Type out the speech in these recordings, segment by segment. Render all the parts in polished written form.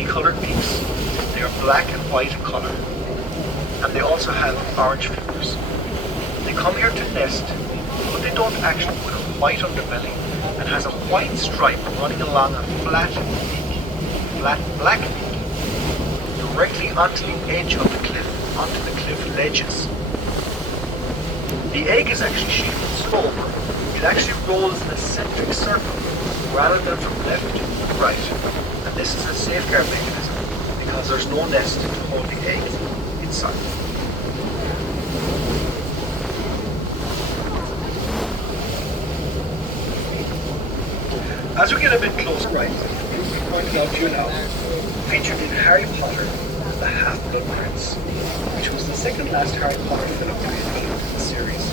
multicoloured peaks. They are black and white in colour, and they also have orange feathers. They come here to nest, but they don't actually, with a white underbelly and has a white stripe running along a flat black beak, directly onto the edge of the cliff, onto the cliff ledges. The egg is actually shaped so it actually rolls in a centric circle rather than from left to right. And this is a safeguard mechanism because there's no nest to hold the egg inside. As we get a bit closer, right, we pointed out to you now, featured in Harry Potter, the Half-Blood Prince, which was the second last Harry Potter film created in the series.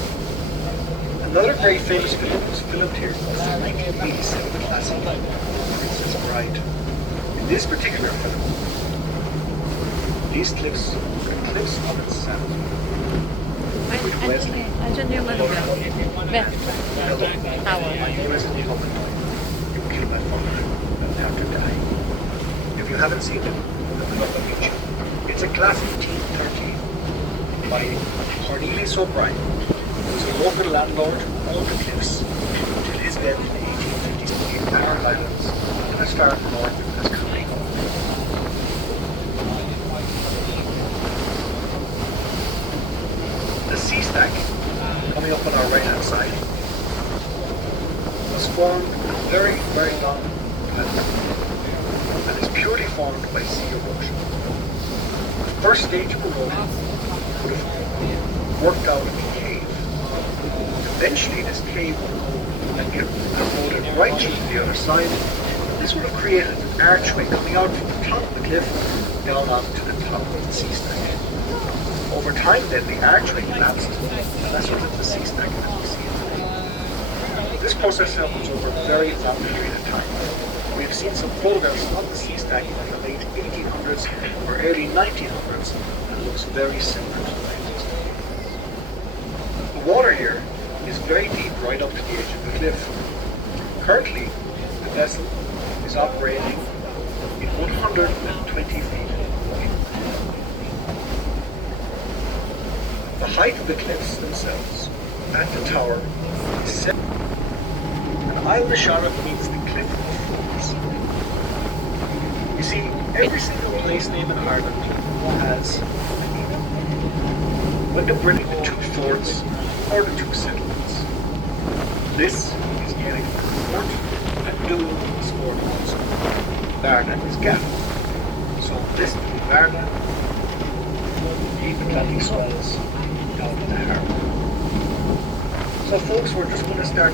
Another very famous film was filmed here was the 1987 classic Princess Bride. In this particular film, these cliffs are cliffs of its sand. With Wesley, my name is Nicholas. You kill my father and have to die. If you haven't seen it, look it up on YouTube. It's a classic teen 13 by Cornelius O'Brien, who was a local landlord who owned the cliffs until his death in the 1850s in Barren Islands and as far north as County. The sea stack, coming up on our right hand side, was formed in a very, very long platform and is purely formed by sea erosion. The first stage of erosion would have worked out in a cave. Eventually this cave would go and get eroded right through to the other side. This would have created an archway coming out from the top of the cliff down onto the top of the sea stack. Over time then the archway collapsed and that's what led the sea stack as we see it today. This process happens over a very long period of time. We have seen some photographs of the sea stack in the late 1800s or early 1900s and it looks very similar to that. The water here is very deep right up to the edge of the cliff. Currently, the vessel is operating in 120 feet. The height of the cliffs themselves at the tower is 7. And Isle Nishara means the cliff of fools. You see, every single place name in Ireland has a meaning. When they're bringing the two forts or the two settlements. This is Gaelic fort and Doon is fort also. Varna is Gavin. So this is Varna, deep Atlantic swells down to the harbour. So folks, we're just going to start.